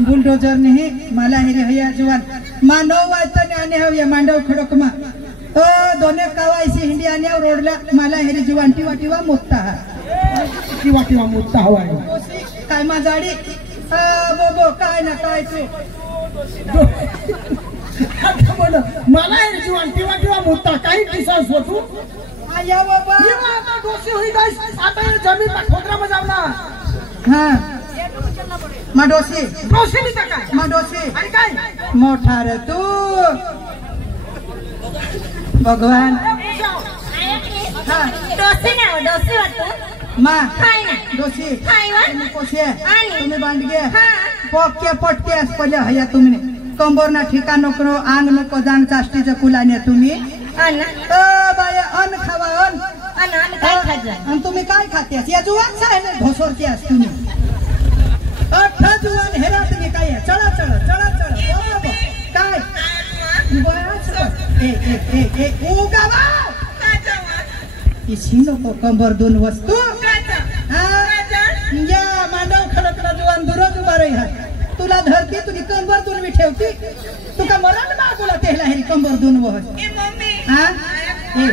बुलडोजर नहीं मला हेरे हया जवान मानव वाचने आने हवे मांडव खडकमा तो दोने कावायसी हिंदी आने रोडला मला हेरे जवान टिवा मोठा टिवा मोठा हवा काय माझाडी बोबो काय ना काय तू मला हेरे जवान टिवा मोठा काही दिसास होतो आया बाबा ये आता डोसी होई गाइस आता जमीन पर ठोकरा बजावना हां माडोसी डोसी काय माडोसी आणि काय मोठा रे तू भगवान हां डोसी ना डोसी वाटतो मा काय ना डोसी काय वा तुम्ही कोसे आणि तुम्ही बांडगे हां पोक्या पटके पहिले हया तुम्ही कंबरना ठिकाण नको आंग नको जांग चाष्टीचं कुलाने तुम्ही अन्न बाया अन्न खावा अन्न आम्ही काय खाजा आणि तुम्ही काय खातेस या जुवान आहे ना घोसोरतेस तुम्ही अठ्ठा जुवान हेरा तुम्ही काय चला चला चला चला काय बस ए उगावा इसी नको कंबर दोन वस्तू या मांडव खडकला जुवान दुरोज उभा रही हा तुला धरती तुझी कंबर दोन मी ठेवती तुका मरण मागुला तेला हेरी कंबर दोन वहस हा ए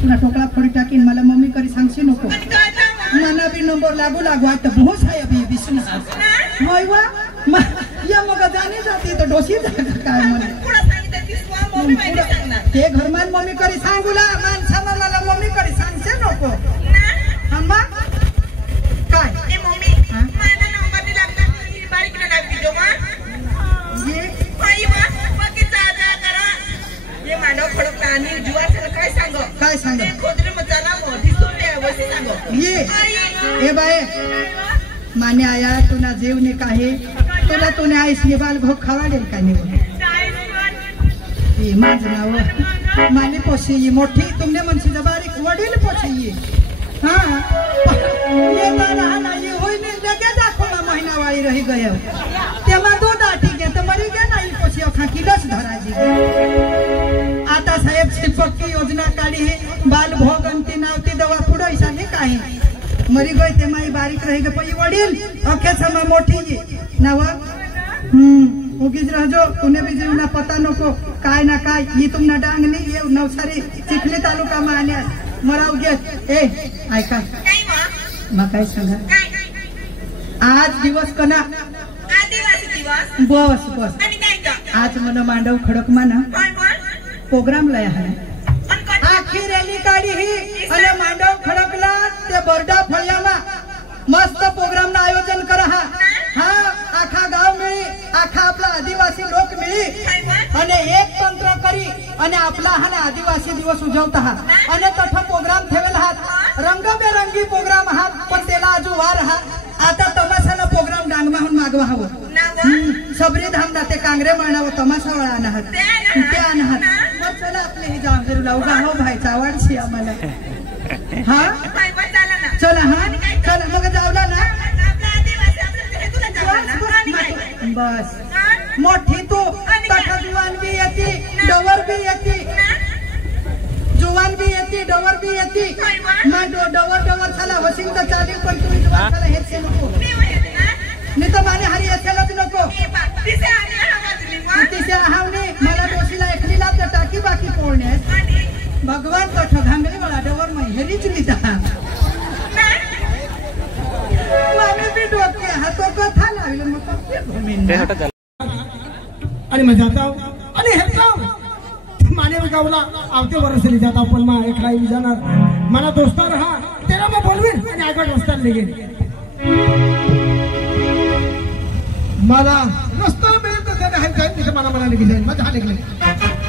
तुला टोकळा फोडी टाकीन मला मम्मी करी सांगशी नको मना बी नंबर लागू आता बहुत आहे अभी विष्णू होयवा या मग जाणे जाते तर डोशी काय म्हणे ते घरमान मम्मी करी सांगूला माणसाला मला मम्मी करी सांगसे नको अम्मा काय ए मम्मी मला नंबर लागला बारीक ना लागती जो मा ये आई वा बाकी जा करा ये मांडव खडकला आणि जुवाचं काय सांग खोदरे मचाला मोठी सोडे वसे सांग ये ए बाय माने आया तुना जेवणे काहे तुला तुने आईस निबाल भोग खावाडेल का निव ये माझं नाव माने पोशी मोठी तुमने मनसी बारीक वडील पोशी हा ये दादा नाही होई ने लगे दाखो महिना वाली रही गयो तेव्हा दो दाठी गे तर मरी गे नाही पोशी खाकीलच धराजी आता साहेब पक्की योजना काढी बाल भोग अंती नावती दवा पुढे सांगे काय मरी गई ते माई बारीक रही गे पई वडील अखे समा मोठी नाव उगीच राहजो तुने भी जीवना पता नको काय ना काय ही तुमना डांगनी ये नवसारी चिखली तालुका में आल्या मराव गे ए ऐका मग काय सांगा आज दिवस कना आदिवासी दिवस बस बस आणि काय का आज मन मांडव खडक माना प्रोग्राम लय आहे आखी रॅली काढी ही आणि मांडव खडकला ते बरडा फळ्याला मस्त प्रोग्राम ना आयोजन करा हा आखा गाव मिळी आखा आपला आदिवासी लोक मिळी आणि एक तंत्र करी आणि आपला हा आदिवासी दिवस उजवता हा आणि तठा प्रोग्राम ठेवेल हात रंगबेरंगी प्रोग्राम हात पण त्याला अजू वार हा आता तमाशाला प्रोग्राम डांगमाहून मागवा हवं सबरी धामना ते कांगरे मळणावं तमाशा वळा आणहात ते आणहात मग चला आपले हे जांगरू लावू गाव भाईचा आवडशी आम्हाला हा चला हा चला मग जावला ना बस मोठी तू तठा जुवान बी येती डवर बी येती जुवान बी येती डवर बी येती मग डवर चला वसिंग तर चालेल पण तुम्ही जुवान चला हेच नको मी तर माने हरी असेलच नको तिच्या हावने मला डोशीला एकलीला तर टाकी बाकी पोळण्यास भगवान कठ घांगरी वळा डवर हेरीच लिहिता माने बी डोके हातो कथा लावलं मग आणि मजा जाऊ आणि हे जाऊ माने गावला आवते वर्षली जाता पण मा एकला जाणार मला दोस्तार हा तेरा मग बोलवीन आणि आगड रस्ता निघेल मला रस्ता मिळेल तर त्याने हे जाईल तिथे मला निघेल जाईल मग झाले गेले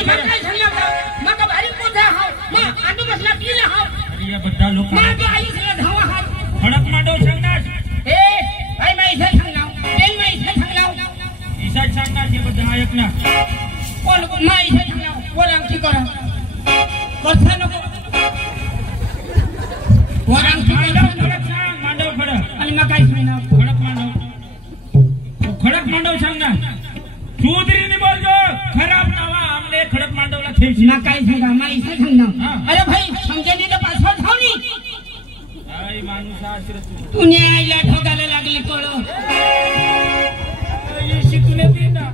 मग भारी मोठा हाव मग आडू बसला किला हाव अरे या बद्दा लोक मग आई सगळं धावा हाव कसं नको मांडव खडक आणि मग काहीच नाही ना खडक मांडव सांग ना चौधरीने बोलतो खराब नावा आमने खडक मांडवला खेळ ना काहीच नाही का मला इथे सांग ना अरे भाई समजेली तर पासवर्ड धावली आई माणूस आश्रत तू न्यायला ठोकायला लागली कोळ शिकून येते ना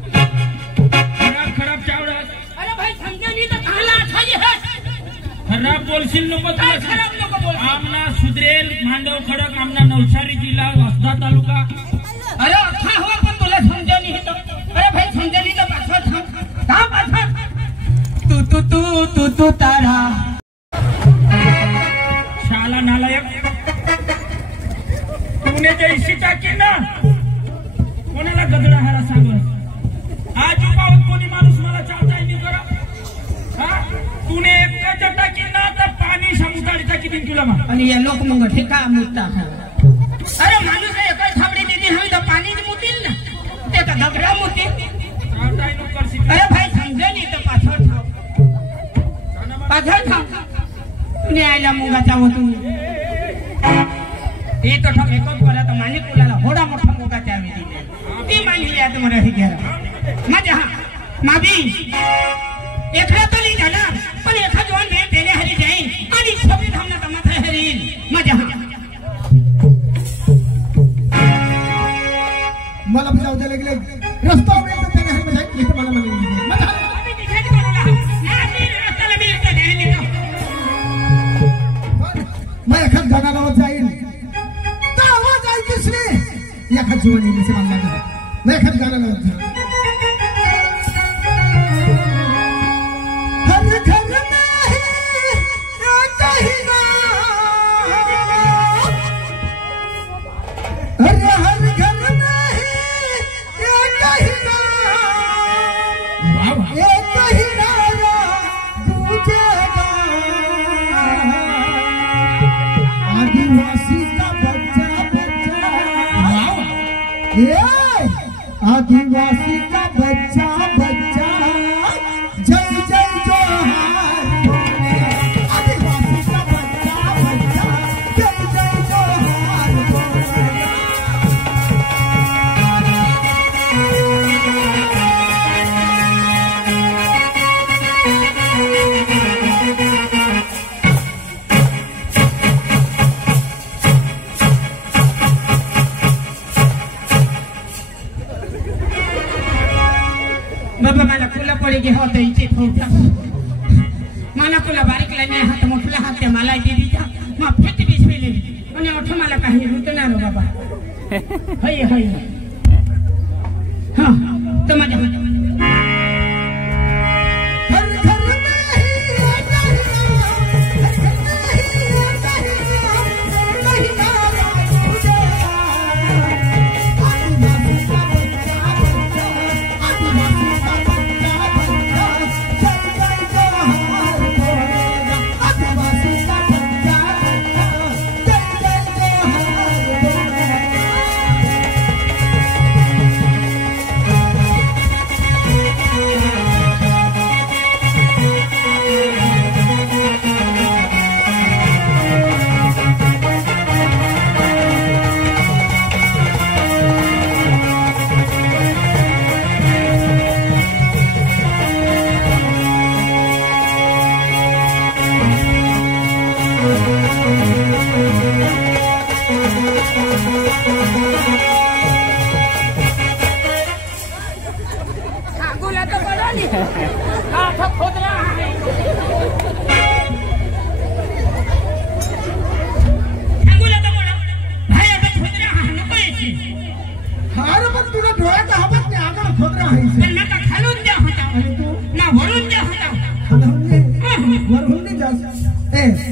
खराब चावडस अरे भाई समजेली तर काला आठाली है खराब बोलशील नको खराब नको बोल आमना सुधरेल मांडव खडक आमना नवसारी जिल्हा वासदा तालुका अरे अख्खा हो पण तुला समजेली हे अरे भाई समजेली तर पासवर्ड थांब का पासवर्ड तू तू तू तू तू तारा शाला नालायक तूने जैसी टाकी ना कोणाला गदडा हारा सांगस आजूबाजू कोणी माणूस मला चाहता नाही करा हा तूने एक टाकी ना तर पाणी समुद्राची टाकी दिन तुला आणि या लोक मग ठेका मुत्ता अरे माणूस एक थांबडी दिली हवी तर पाणी मुतील ना ते का दगडा मुतील अरे भाई समजे नाही तर पाछळ थांब तुने आयला मुगाचा हो तुम्ही ते तो ठक एकच करा तर माने कुलाला होडा मोठा मुगा त्यावे दिले ती मानली आता मला हे घ्या माझ्या माबी एकला तरी जाणार पण एका जवान ने तेरे हरी जाईन आणि सभी धामना तमाथे हरीन माझ्या मला जाऊ दे लागले रस्ता वेळ तर त्याने हरी जाईन इथे मला म्हणले माझ्या आम्ही डिसाइड करू ना माझी रस्त्याला मी इथे जाईन मैं एखाद गावात जाईन तर आवाज ऐकूच नाही एखाद जीवन येण्याचे मला लागत मैं एखाद गावात जाईन आदिवासी का बच्चा बच्चा जय जय जोहार आदिवासी का बच्चा बच्चा जय जय जोहार बाबा मला कुला पडेगी होत इथे ठेवता मला कुला बारीकला नाही हात मोठला हात त्या मला दीदीचा मग फिट बिसविले आणि ओठ मला काही रुतणार बाबा हय हय हा तर माझ्या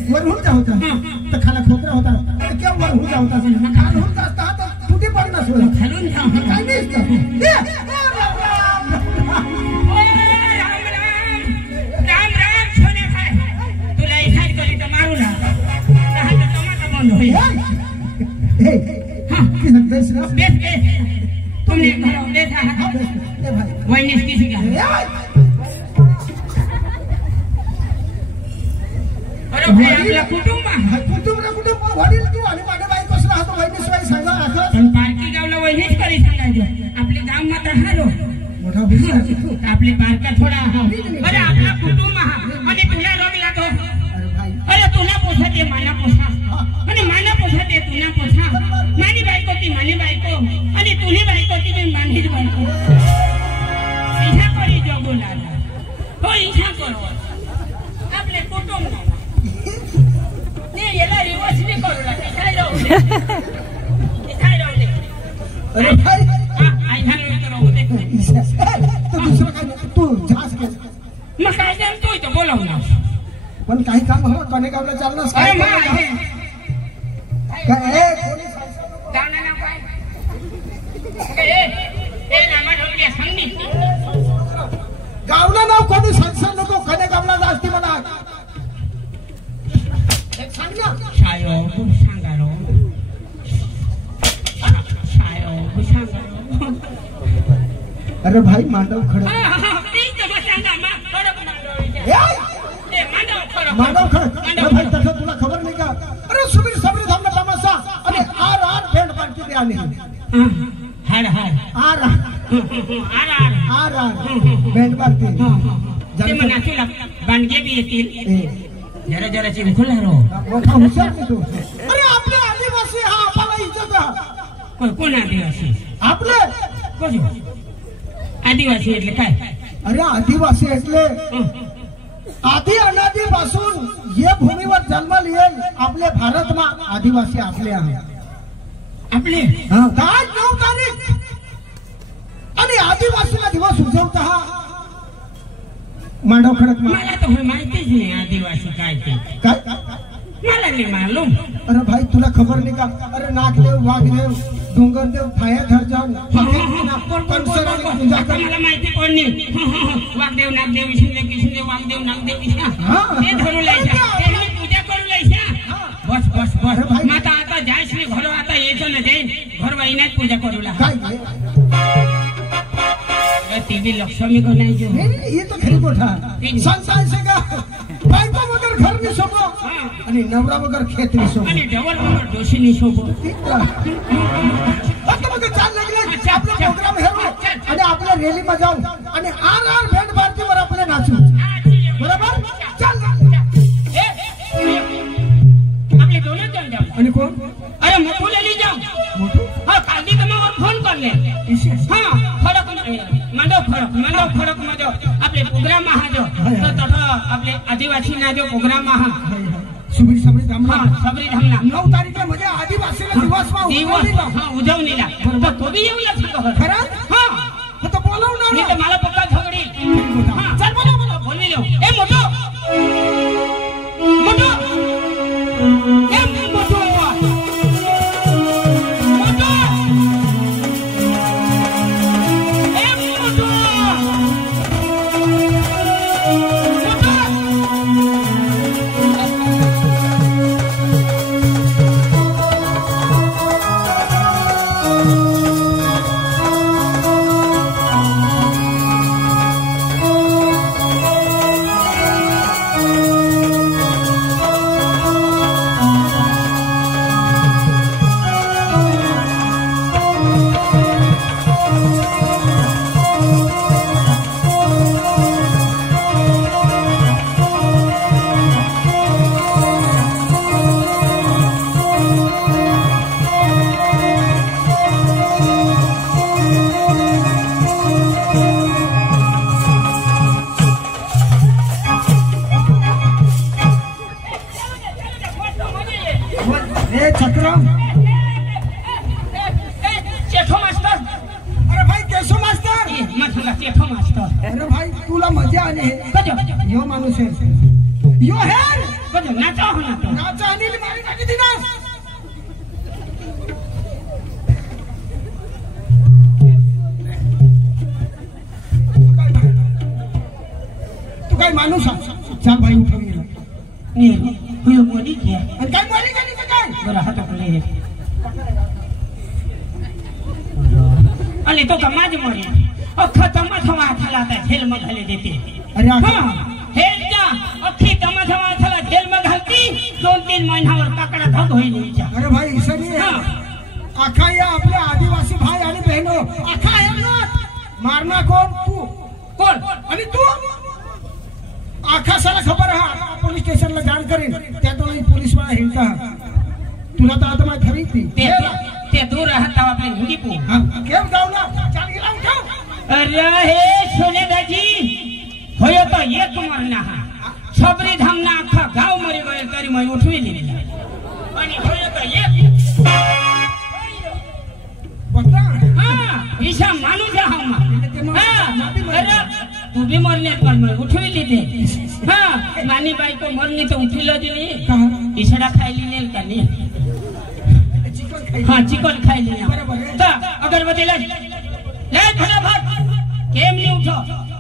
वरून जा होता तर खाला खोकरा होता क्या वरून जा होता खाल होता असता तर तुझे पडला सोडा खालून जा काय नाही राम राम सोने खाय तुला इशारा केली तर मारू ना तर टमाटा बंद होईल ए हां बेस बेस तुमने घर देखा है भाई वही किसी का बरोबर आपला कुटुंब कुटुंब वडील तू आणि माझ्या बाई कसं राहतो बहिणीशिवाय सांगा असं पण पारकी गावला वहिनीच करी सांगायचं आपले गाव माता हारो मोठा हुशार आपले बारका थोडा अरे आपला कुटुंब आणि तुला रोग लागो अरे तुला पोसा ते मला पोसा आणि मला पोसा ते तुला पोसा माझी बायको ती माझी बायको आणि तुझी बायको ती मी माझीच बायको इच्छा करी जगू लागला हो इच्छा करो आपले कुटुंब ते याला रिवर्स नाही करू लागले काय राहू दे काय राहू दे अरे भाई आई झालं राहू दे तू दुसरं काय तू जास मग काय जाणतोय तो बोलाव ना पण काही काम हो कनेगावला चालणार अरे काय कोणी गावना नाव काय ए नामा ढोल घ्या सांग मी गावला नाव कोणी सांगसान नको कनेगावला जास्ती म्हणा एक सांग ना शायो सांगारो शायो सांगारो अरे भाई मांडव खडक ते तर सांगा मा खरं मांडव खडक अरे भाई तसं तुला खबर नाही का अरे सुबीर सबरी धामना तमाशा आणि आर भेंड पार्टी ते आली हाड हाड आर भेंड पार्टी ते म्हणा तुला बांडगे बी येतील जरा जरा चिंखुला रो मोठा हुशार नाही तू अरे आपले आदिवासी हा आपला इज्जत आहे कोण आदिवासी आपले कोण आदिवासी એટલે काय अरे आदिवासी એટલે आदि अनादीपासून ये भूमीवर जन्म येईल आपले भारतमा आदिवासी आपले आहे आपले काय 9 तारीख आणि आदिवासीला दिवस उजवता हा मांडव खडक मला तर माहितीच नाही आदिवासी काय ते काय मला नाही मालूम अरे भाई तुला खबर नाही का अरे नागदेव वाघदेव डोंगरदेव फाया घरजान मला माहिती कोण नाही वाघदेव नागदेव विष्णुदेव किशनदेव वाघदेव नागदेव ते धरू लायचा त्यांनी पूजा करू लायचा बस बस बस माता आता जाय श्री घर आता यायचं ना जाईन घर वाईनाच पूजा करू लाग टीवी लक्ष्मी को नहीं जो ये तो खरी गोठा संसार से का बायको वगर घर में सोबो आणि नवरा वगर खेत में सोबो आणि डबल वगर दोषी नहीं सोबो आता मग चाल लागले आपला प्रोग्राम है आणि आपल्या रॅली मध्ये जाऊ आणि आर भेंड पार्टीवर आपले नाचू बरोबर चल आपले दोनों जण जाऊ आणि कोण अरे मोठूला नाही जाऊ मोठू हा काली तर मला फोन करले हा खडक मांडव खडक मध्ये आपले प्रोग्राम हा जो तर तसं आपले आदिवासी ना जो प्रोग्राम हा सुबीर सबरी धामना सबरी धामना 9 तारीखला म्हणजे आदिवासीला दिवस उजवणीला तर तो बी येऊया सांग खरं हा तो बोलवणार मी तर मला पक्का झगडी चल बोला बोलवी देऊ ए मोठो मोठो ए मोठो अरे भाई तुला मजा आली यो माणूस आहे यो है नाचा आणि मारी टाकी दिनास तू काय माणूस चाल भाई उठून गेला मोदी घ्या आणि काय मोदी गेली काय बरं हात टाकले आणि तो का माझी मोरी अख्खा तमाशा आता झेल मग घाले देते अरे हेल जा अख्खी तमाशा जेल में घालती महिन्यावर काकडा धग होईल विचार. अरे भाई इसलिए आखा या आपले आदिवासी भाई आणि बहिणो आखा आहे ना मारना कोण तू कोण आणि तू आखा साला खबर हा पोलीस स्टेशनला जाण करीन त्यातून पोलीस वाला हिंडता तुला तर आता माहिती खरी ती ते दूर राहता आपले हिंदी पो केम गावला चाल गेला उठा. अरे हे सोने दाजी होय तो एक मरना हा सबरी धामना आखा गाव मरी गए तरी मैं उठवी लिहिला आणि होय तो एक बता हा ईशा माणूस आहे हम हा अरे तू भी मरण्यात पण मैं उठवी लिहिते हा नानी बाई को मरनी तो उठीला दिली इसडा खायली नेल का नी हाँ चिकन खायली ना अगरबत्ती ले फटाफट केम नहीं उठो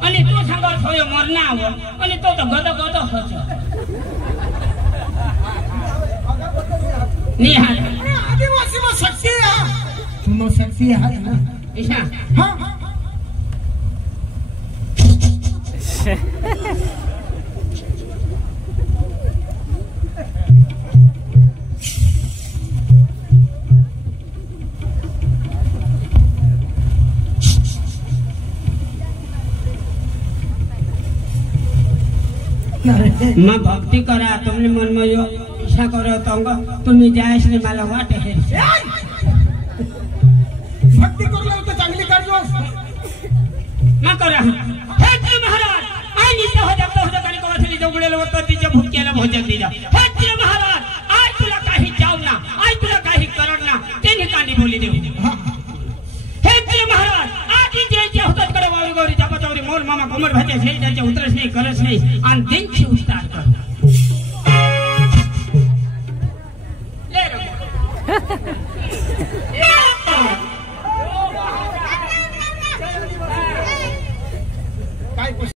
आणि तू सांगा थोयो मरना आवो आणि तो गद गद होचो नी हा आदिवासी में शक्ति है तुम शक्ति है ना ईशा हां मां भक्ती करा तुमने मन में यो इच्छा करो तो तुम्ही जायस ने मला वाटे है भक्ती करलो तो चांगली करजोस मां करा हे महाराज आई नीचे हो जा कणी कोथली जोगडेल होत तिच्या भुक्याला भोजन दिला हे महाराज आज तुला काही जाऊ ना आज तुला काही करणार ना ते निकाली बोली देऊ हे महाराज आज जे होतात कडे वाळगोरीच्या पचावरी मोर मामा कोमर भाते शेजाच्या उतरस नाही करस नाही आणि दिनची उस्ता